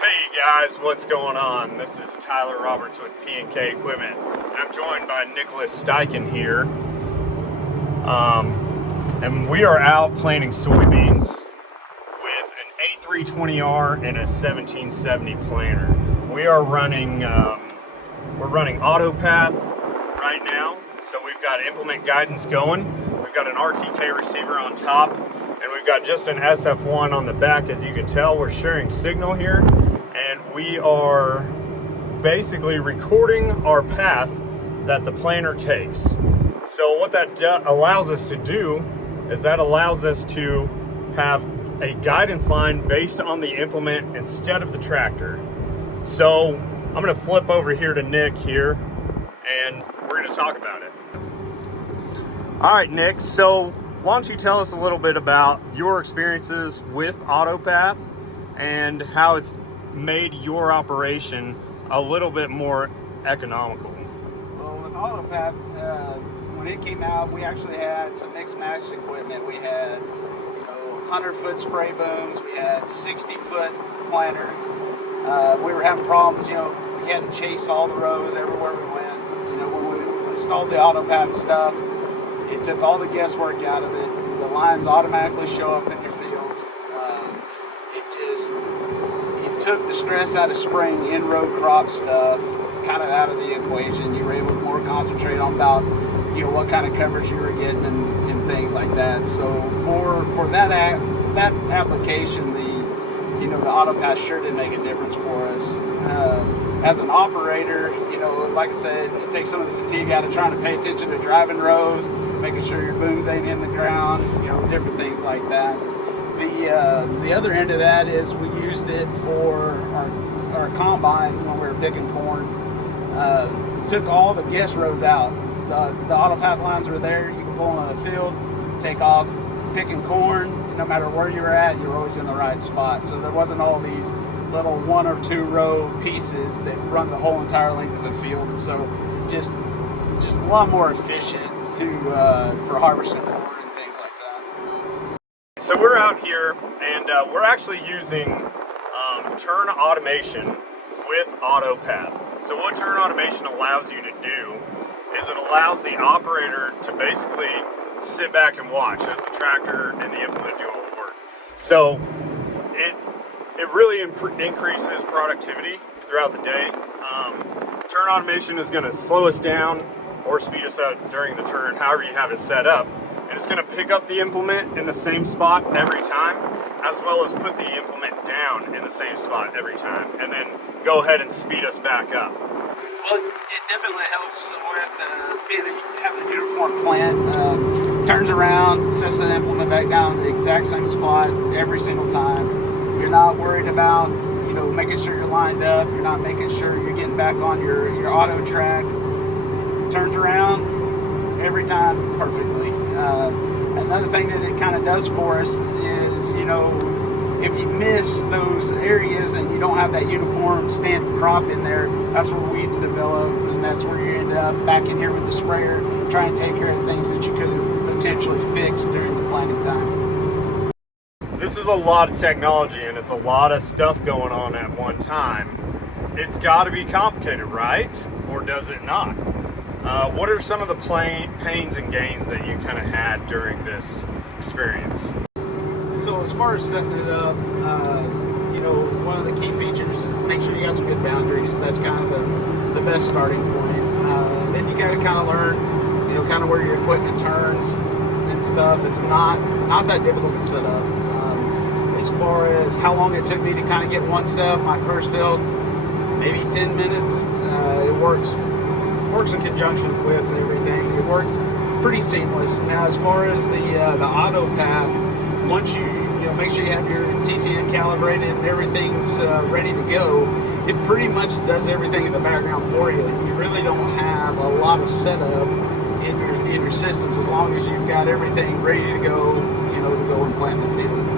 Hey guys, what's going on? This is Tyler Roberts with P&K Equipment. I'm joined by Nicholas Steichen here. And we are out planting soybeans with an A320R and a 1770 planter. We are running, we're running AutoPath right now. So we've got implement guidance going. We've got an RTK receiver on top, and we've got just an SF1 on the back. As you can tell, we're sharing signal here, and we are basically recording our path that the planter takes. So what that allows us to do is that allows us to have a guidance line based on the implement instead of the tractor. So I'm going to flip over here to Nick here, and we're going to talk about it. All right, Nick, so why don't you tell us a little bit about your experiences with AutoPath and how it's made your operation a little bit more economical. Well, with AutoPath, when it came out, we actually had some mixed match equipment. We had 100-foot spray booms, we had 60-foot planter. We were having problems, we had to chase all the rows everywhere we went. When we installed the AutoPath stuff, it took all the guesswork out of it. The lines automatically show up in your fields. It took the stress out of spraying the in-row crop stuff kind of out of the equation. You were able to more concentrate on about what kind of coverage you were getting and things like that. So for that application, the AutoPath sure did make a difference for us. As an operator, like I said, it takes some of the fatigue out of trying to pay attention to driving rows, making sure your booms ain't in the ground, different things like that. The other end of that is we used it for our combine when we were picking corn. Took all the guess rows out. The AutoPath lines were there. You can pull them on the field, take off, picking corn. No matter where you were at, you were always in the right spot. So there wasn't all these little 1 or 2 row pieces that run the whole entire length of the field. And so just a lot more efficient for harvesting corn and things like that. So we're out here, and we're actually using Turnautomation with AutoPath. So what Turnautomation allows you to do is it allows the operator to basically sit back and watch as the tractor and the implement do all the work. So it really increases productivity throughout the day. Turnautomation is going to slow us down or speed us up during the turn, however you have it set up. And it's going to pick up the implement in the same spot every time, as well as put the implement down in the same spot every time, and then go ahead and speed us back up. Well, it definitely helps with having a uniform plant. Turns around, sets the implement back down in the exact same spot every single time. You're not worried about making sure you're lined up. You're not making sure you're getting back on your auto track. Turns around every time perfectly. Another thing that it kind of does for us is, if you miss those areas and you don't have that uniform stand of crop in there, that's where weeds develop, and that's where you end up back in here with the sprayer trying to take care of things that you could have potentially fixed during the planting time. This is a lot of technology, and it's a lot of stuff going on at one time. It's got to be complicated, right? Or does it not? What are some of the pains and gains that you kind of had during this experience? So as far as setting it up, one of the key features is make sure you got some good boundaries. That's kind of the best starting point. Then you got to kind of learn, kind of where your equipment turns and stuff. It's not that difficult to set up. As far as how long it took me to kind of get one step, my first field, maybe 10 minutes. It works in conjunction with everything. It works pretty seamless. Now, as far as the AutoPath, once you make sure you have your TCM calibrated and everything's ready to go, it pretty much does everything in the background for you. You really don't have a lot of setup in your systems as long as you've got everything ready to go, to go and plant the field.